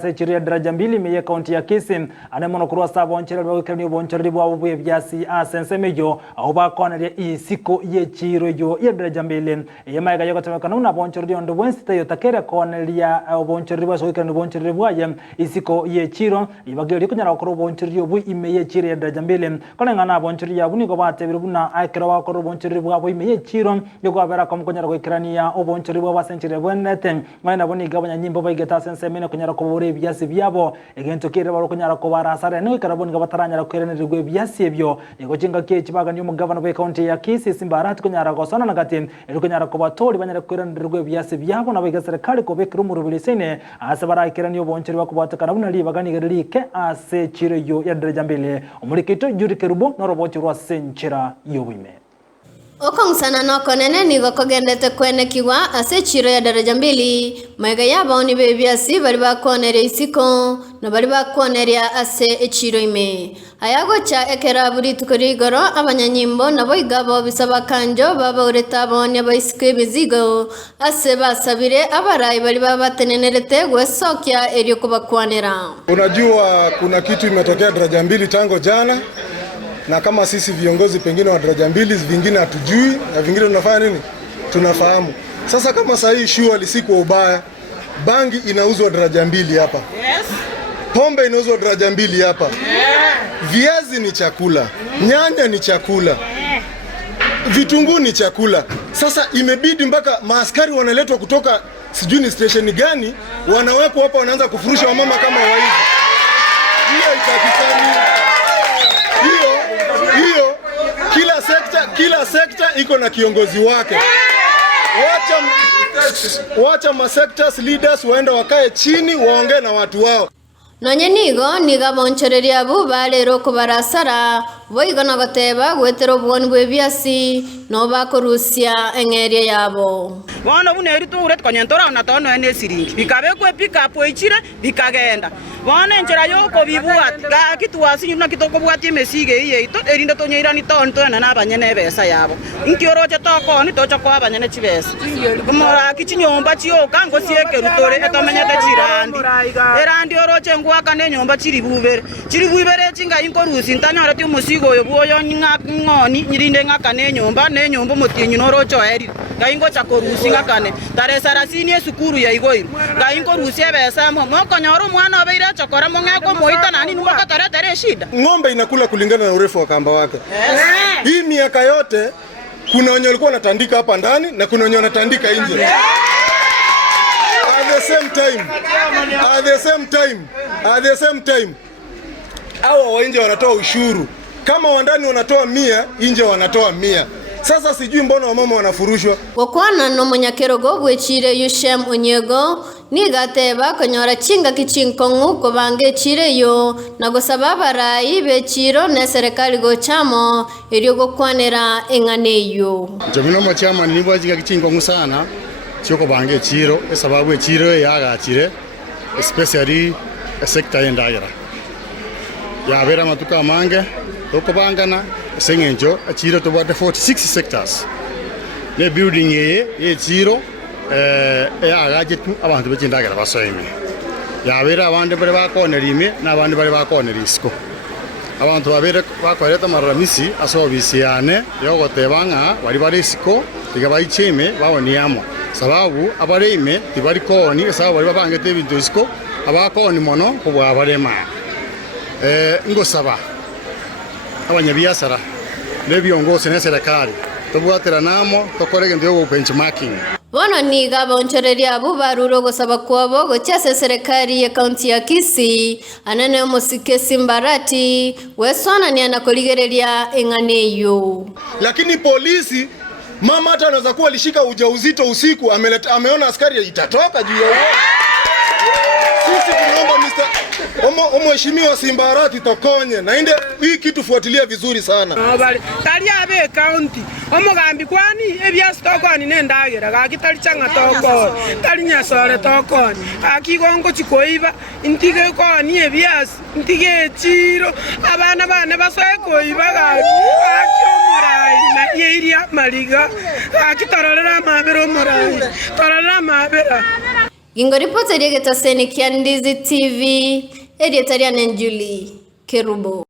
Sechiria daraja mbili meye kaunti ya Kisii anemono kurwa sabo onchera bwekani obonchera bwa bwe byasi asensemejo aho bakonaria isiko ye chiro yo ye daraja mbili yemaga yokatamekana una bonchera ndo Wednesday yotakera konaria obonchera bwa sokani obonchera bwa ye isiko ye chiro ibageri kunyara koro obonchera bwa imeye chiro ye daraja mbili kone ngana obonchera ya buni ko batebira buna akira wa koro obonchera bwa imeye chiro yo kwabera komukonyara kwikirania obonchera bwa senchira bwenete mwana buni gabanya nyimbo baigeta sensemene kunyara ko byasi byabo egento kire baro kunyara ko barasara no karaboni gabataranyara kwerenerwe byasi ebyo egocinga ke kibaga ni mugavana we county ya Kisii Simbarati kunyara ko sona nagati kunyara ko batori banyara kwerenerwe byasi byabo nabega serikali ko bekira mu rubilisene asabara ikirani oboncheri bakubatakana bunali bagani gerike ase chireyo ya daraja mbele umurikito jurike rubo no robochi rwa senchira yobime Okong'sana nokonene nigo kogendete kwenekiwa ase chiro ya daraja mbili maiga yabo ni bebyasi bari bakoneria isiko no bari bakoneria ase echiro ime ayago cha ekera buri tukorigoro abanyanyimbo nabo igabo bisaba kanjo baba ureta bonye baisiko imizigo ase basabire abarayi bari babatenenerete gwesokya erio kubakwanera. Unajua kuna kitu imetokea daraja mbili tango jana. Na kama sisi viongozi pengine wa daraja mbili vingine hatujui na vingine tunafanya nini? Tunafahamu. Sasa kama saa hii shua si kwa ubaya, bangi inauzwa daraja mbili hapa. Yes. Pombe inauzwa daraja mbili hapa. Yeah. Viazi ni chakula, nyanya ni chakula. Vitunguu ni chakula. Sasa imebidi mpaka maaskari wanaletwa kutoka sijui ni station gani, wanawekwa hapa wanaanza kufurusha wamama kama waizi. Hiyo itakikani. Hiyo kila sekta iko na kiongozi wake. Wacha ma sectors leaders waenda wakae chini waongee na watu wao. Nonye nigo niga bonchereria abu balero ko barasara boigo no goteba gwetero bwoni bwe byasi no bakorusia engeria yabo. Bono buneri tu uret konyentora na tono ene siringi bikabe kwe pick up ichire bikagenda bono enjera yo ko bibuat ga kitwasi nyuna kitoko bwati mesige iye ito erinda to nyeira ni tonto na nabanyene besa yabo inkioroje toko ni tocho kwa abanyene chibesa kumora kichinyomba chiyo kango sieke rutore etomanyete chirandi erandi oroje ngwaka ne nyomba chiribubere chinga inkorusi ntanyora ti musigo yo buoyo ngoni nyirinde ngaka ne nyomba mutinyu norocho eri gaingo chakorusi ngakane taresa rasini esukuru ya igoiru gaingo rusi ebesa moko nyoro mwana obeire chokora mongeko moita nani nuka tare shida. Ng'ombe inakula kulingana na urefu wa kamba wake. Hii miaka yote kuna wenye walikuwa wanatandika hapa ndani na kuna wenye wanatandika nje. At the same time hawa wa nje wanatoa ushuru. Kama wa ndani wanatoa 100, nje wanatoa 100. Sasa sijui mbona wamama wanafurushwa. Wakwana no munyakerogo bwechire Yushem Onyego nigateba konyora chinga kichinkongu ko bange chire yo nagosaba barayi bechiro ne serikali go chamo erio go kwanera enganeyo. Jomino machama nibo chinga kichinkongu sana choko bange chiro sababu chiro yaga chire especially sector yendagira. Ya vera matuka mange okobangana sengenjo chiro to about 46 sectors ne building ye chiro agaje tu abantu bechindagira basoime yabera abandi bari bakonerime n'abandi bari bakonerisiko abantu babere bakoreta maramisi asobisiane yogotebanga bari barisiko tigabayichime baboniamo sababu abarime tibari koni sababu bari babangete ibintu isiko abakoni mono kubwa barema ngosaba abanyabiasara nebiongozi ne serikali tobwatera namo tokorege ndio benchmarking. Bono niga bonchereria abu baruro gosaba kwabo gochase serikali ya kaunti ya Kisii anene musike Simbarati wesona ni anakoligereria enganeyo. Lakini polisi mama hata anaweza kuwa alishika ujauzito usiku ameona askari itatoka juu ya sisi tunaomba Mheshimiwa Simbarati tokonye na inde hii kitu fuatilia vizuri sana. Tali abe county omugambi kwani ebya stokoni nendagera gakitali changa toko tali nyasore tokoni akigongo chikoiba intige koni ebyasi intige chiro abana bane basoye koiba akyomurai na yeria maliga akitororera mabero murai tororera mabera Gingo ripoti ya Getaseni kia Ndizi TV, Edietaria Nenjuli, Kerubo.